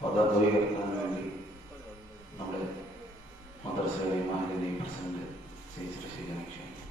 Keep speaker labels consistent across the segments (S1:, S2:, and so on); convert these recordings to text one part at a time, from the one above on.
S1: പതാക ഉയർത്താൻ വേണ്ടി നമ്മുടെ മദ്രസയുടെ മാലിന്യ പ്രസിഡന്റ് ശ്രീ ശ്രീ ക്ഷണിക്കും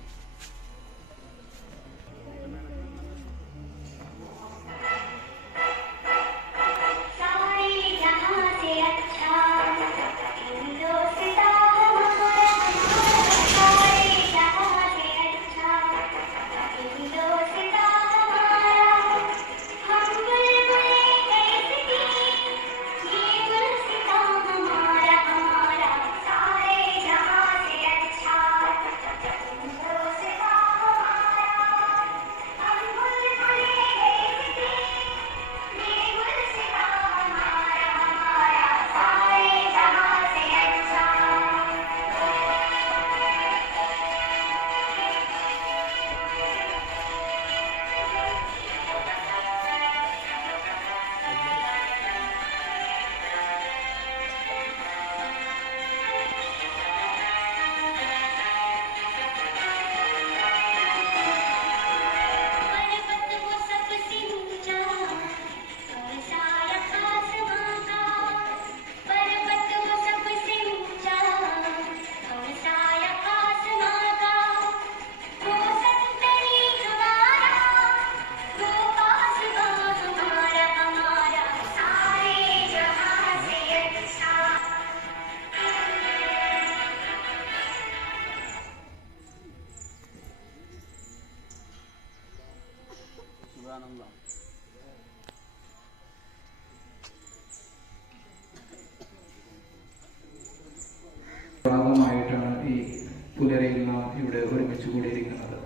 S2: ഇവിടെ ഒരുമിച്ച് കൂടിയിരിക്കുന്നത്.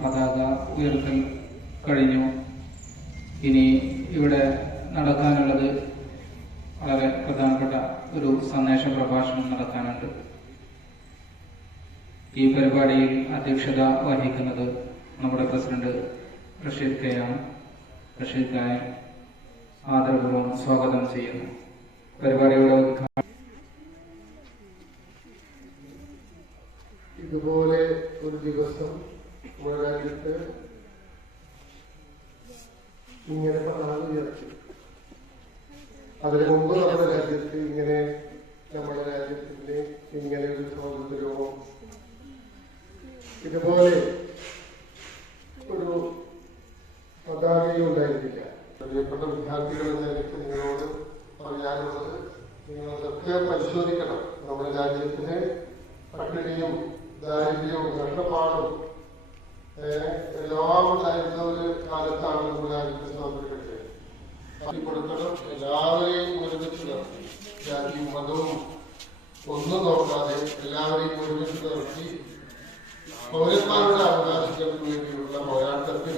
S2: പതാക ഉയർത്തൽ കഴിഞ്ഞു. ഇനി ഇവിടെ നടക്കാനുള്ളത് വളരെ പ്രധാനപ്പെട്ട ഒരു സന്ദേശ പ്രഭാഷണം നടക്കാനുണ്ട് ഈ പരിപാടിയിൽ അധ്യക്ഷത വഹിക്കുന്നത് നമ്മുടെ പ്രസിഡന്റ് റഷീദ് കെയാണ് റഷീദ് ഖാനെ ആദരപൂർവം സ്വാഗതം ചെയ്യുന്നു. പരിപാടിയുടെ ഉദ്ഘാടനം
S3: ഇതുപോലെ ഒരു ദിവസം നമ്മുടെ രാജ്യത്ത് ഇങ്ങനെ പതാക അതിന് മുമ്പ് നമ്മുടെ രാജ്യത്ത് ഇങ്ങനെ നമ്മുടെ രാജ്യത്തിന്റെ ഇങ്ങനെ ഒരു സ്വാതന്ത്ര്യവും ഇതുപോലെ ഒരു പതാകയും ഉണ്ടായിരുന്നില്ല. പ്രിയപ്പെട്ട വിദ്യാർത്ഥികൾ എന്ന നിലയ്ക്ക് നിങ്ങളോട് പറയാനുള്ളത് നിങ്ങളതൊക്കെ പരിശോധിക്കണം. നമ്മുടെ രാജ്യത്തിന് പട്ടിണിയും ദാരിദ്ര്യവും കഷ്ടപ്പാടും എല്ലാം ഉണ്ടായിരുന്ന ഒരു കാലത്താണ് നമ്മുടെ കിട്ടിയത് കൊടുക്കണം എല്ലാവരെയും ഒരുമിച്ച് നടത്തി ജാതിയും മതവും ഒന്നും നോക്കാതെ എല്ലാവരെയും ഒരുമിച്ച് നിർത്തി പൗരന്മാരുടെ അവകാശങ്ങൾക്ക് വേണ്ടിയുള്ള പോരാട്ടത്തിൽ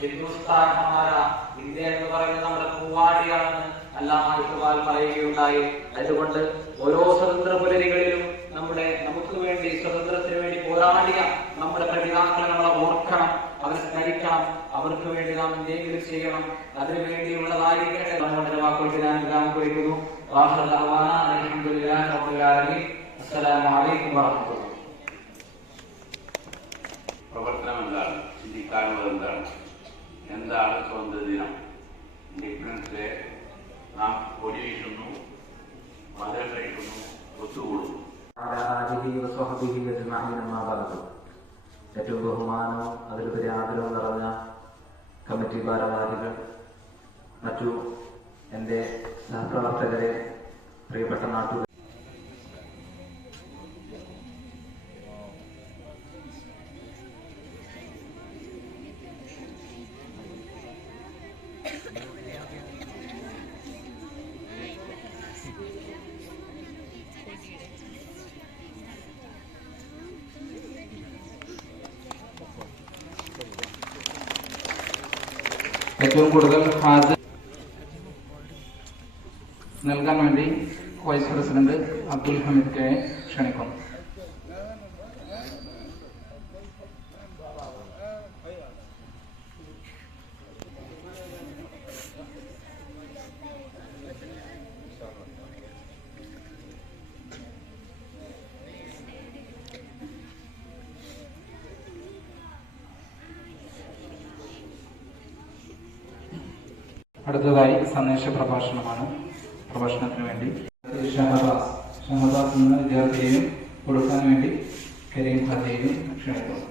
S4: ഹിന്ദുസ്ഥാൻ ഹമാര ഇന്ത്യ എന്ന് പറയുന്നത് നമ്മുടെ പൂവാടിയാണെന്ന് അല്ലാമ ഇഖ്ബാൽ പറയുകയുണ്ടായി അതുകൊണ്ട് ഓരോ സ്വതന്ത്ര പുലരികളിലും നമ്മുടെ നമുക്ക് വേണ്ടി സ്വതന്ത്രത്തിന് വേണ്ടി പോരാടിയ നമ്മുടെ പ്രതികാക്കളെ നമ്മളെ ഓർക്കണം അവരെ സ്മരിക്കണം അവർക്ക് വേണ്ടി നാം എന്തെങ്കിലും ചെയ്യണം അതിനു വേണ്ടിയുള്ളതായിരിക്കട്ടെ. നമ്മുടെ വാക്കുകൾക്ക് ഞാൻ വിരാമം കുറിക്കുന്നു വാഹന അലഹമുല്ലാ അസ്സലാമു അലൈക്കും വറഹ്മത്തുള്ളാഹി
S5: പ്രവർത്തനം എന്താണ്? ചിന്തിക്കാനുള്ളത് എന്താണ്? എന്താണ് സ്വന്തം ദിനം ഇൻഡിപെൻഡൻസ് ഡേ നാം കൊടി വീശുന്നു മധുരം കഴിക്കുന്നു ഒത്തുകൂടുന്നു
S4: ഏറ്റവും ബഹുമാനവും അതിലുപരി ആദരവും നിറഞ്ഞ കമ്മിറ്റി ഭാരവാഹികൾ മറ്റു എന്റെ സഹപ്രവർത്തകരെ പ്രിയപ്പെട്ട നാട്ടുകാർ
S2: ഏറ്റവും കൂടുതൽ ഹാജർ നൽകാൻ വേണ്ടി vice president Abdul Hameed K ക്ഷണിക്കുന്നു. അടുത്തതായി സന്ദേശ പ്രഭാഷണമാണ്. പ്രഭാഷണത്തിന് വേണ്ടി. ഷഹദാസ് ഷഹദാസ് എന്ന വിദ്യാർത്ഥിയെയും കൊടുക്കാൻ വേണ്ടി കരീം ഖാദിയെയും ക്ഷണിക്കുന്നു.